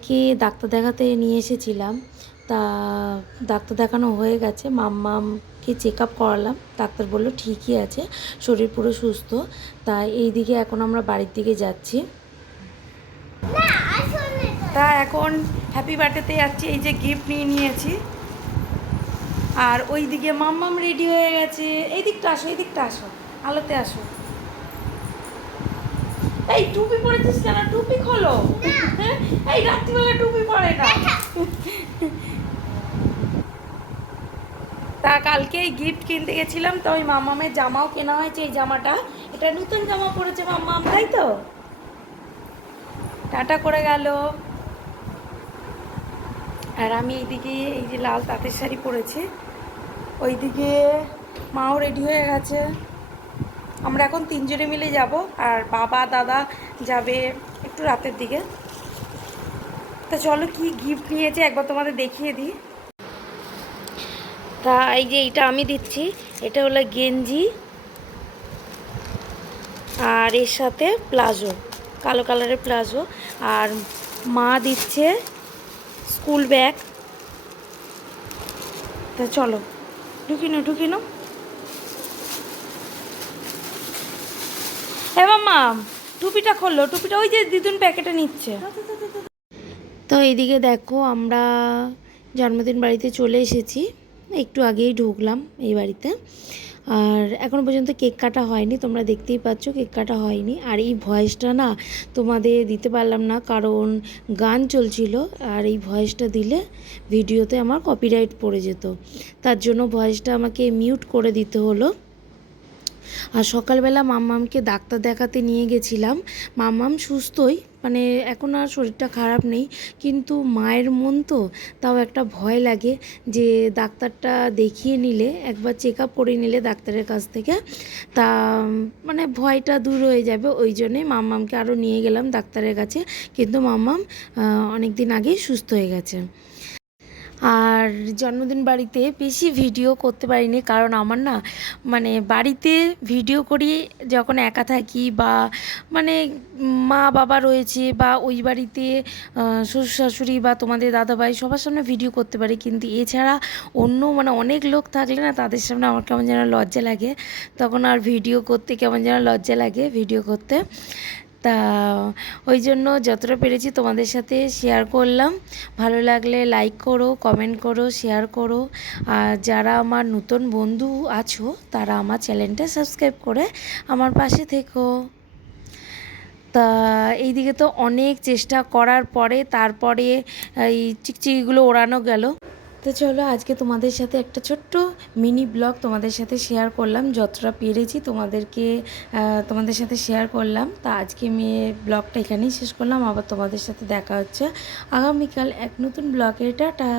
মাম্মামকে ডাক্তার দেখাতে নিয়ে এসেছিলাম। তা ডাক্তার দেখানো হয়ে গেছে। মাম্মামকে চেক আপ করালাম। ডাক্তার বলল, ঠিকই আছে, শরীর পুরো সুস্থ। তা এই দিকে এখন আমরা বাড়ির দিকে যাচ্ছি। তা এখন হ্যাপি বার্থডেতে যাচ্ছি। এই যে গিফট নিয়ে নিয়েছি। আর ওই দিকে মাম্মাম রেডি হয়ে গেছে। এই দিকটা আসো, এই দিকটা আসো। আলোতে আসো। এই টুপি পরেছিস কেন? টুপি খোলো। হ্যাঁ? এই রাত্রিবেলা টুপি পরে না। তা কালকে এই গিফট কিনতে গেছিলাম তো ওই মামামের জামাও কেনা হয়েছে এই জামাটা। এটা নতুন জামা পরেছে মাম্মাম তাই তো? টাটা করে গেল। আর আমি এইদিকে এই যে লাল তাঁতের শাড়ি পরেছি ওইদিকে মাও রেডি হয়ে গেছে। আমরা এখন তিনজনে মিলে যাব আর বাবা, দাদা যাবে একটু রাতের দিকে। তা চলো কি গিফট নিয়েছে একবার তোমাদের দেখিয়ে দিই। তা এই যে এইটা আমি দিচ্ছি, এটা হলো গেঞ্জি আর এর সাথে প্লাজো, কালো কালারের প্লাজো। আর মা দিচ্ছে স্কুল ব্যাগ। তা চলো ঢুকিনো ঢুকিনো হ্যাঁ মাম্মা, টুপিটা খোলো, টুপিটা ওই যে দিদুন প্যাকেটে নিচ্ছে। তো এইদিকে দেখো, আমরা জন্মদিন বাড়িতে চলে এসেছি। একটু আগেই ঢুকলাম এই বাড়িতে। আর এখনও পর্যন্ত কেক কাটা হয়নি, তোমরা দেখতেই পাচ্ছ কেক কাটা হয়নি। আর এই ভয়েসটা না তোমাদের দিতে পারলাম না, কারণ গান চলছিল, আর এই ভয়েসটা দিলে ভিডিওতে আমার কপিরাইট পড়ে যেত। তার জন্য ভয়েসটা আমাকে মিউট করে দিতে হলো। আর সকালবেলা মাম্মামকে ডাক্তার দেখাতে নিয়ে গেছিলাম। মাম্মাম সুস্থই মানে এখন আর শরীরটা খারাপ নেই, কিন্তু মায়ের মন তো, তাও একটা ভয় লাগে যে ডাক্তারটা দেখিয়ে নিলে, একবার চেক আপ করে নিলে ডাক্তারের কাছ থেকে, তা মানে ভয়টা দূর হয়ে যাবে, ওই জন্যে মাম্মামকে আরও নিয়ে গেলাম ডাক্তারের কাছে, কিন্তু মাম্মাম অনেক দিন আগেই সুস্থ হয়ে গেছে। আর জন্মদিন বাড়িতে বেশি ভিডিও করতে পারিনি, কারণ আমার না মানে বাড়িতে ভিডিও করি যখন একা থাকি বা মানে মা বাবা রয়েছে বা ওই বাড়িতে শ্বশুর শাশুড়ি বা তোমাদের দাদাভাই সবার সামনে ভিডিও করতে পারি। কিন্তু এছাড়া অন্য মানে অনেক লোক থাকলে না তাদের সামনে আমার কেমন যেন লজ্জা লাগে। তখন আর ভিডিও করতে কেমন যেন লজ্জা লাগে ভিডিও করতে। তা, ওই জন্য যতটা পেরেছি তোমাদের সাথে শেয়ার করলাম। ভালো লাগলে লাইক করো কমেন্ট করো শেয়ার করো। আর যারা আমার নতুন বন্ধু আছো, তারা আমার চ্যানেলটা সাবস্ক্রাইব করে আমার পাশে থেকো। তা, এইদিকে তো অনেক চেষ্টা করার পরে তারপরে এই চিকচিকিগুলো ওড়ানো গেল। তো চলো আজকে তোমাদের সাথে একটা ছোট্ট মিনি ব্লগ তোমাদের সাথে শেয়ার করলাম, যতটা পেরেছি তোমাদেরকে তোমাদের সাথে শেয়ার করলাম। তা আজকে আমি ব্লগটা এখানেই শেষ করলাম, আবার তোমাদের সাথে দেখা হচ্ছে। আগামীকাল এক নতুন ব্লগে, টাটা!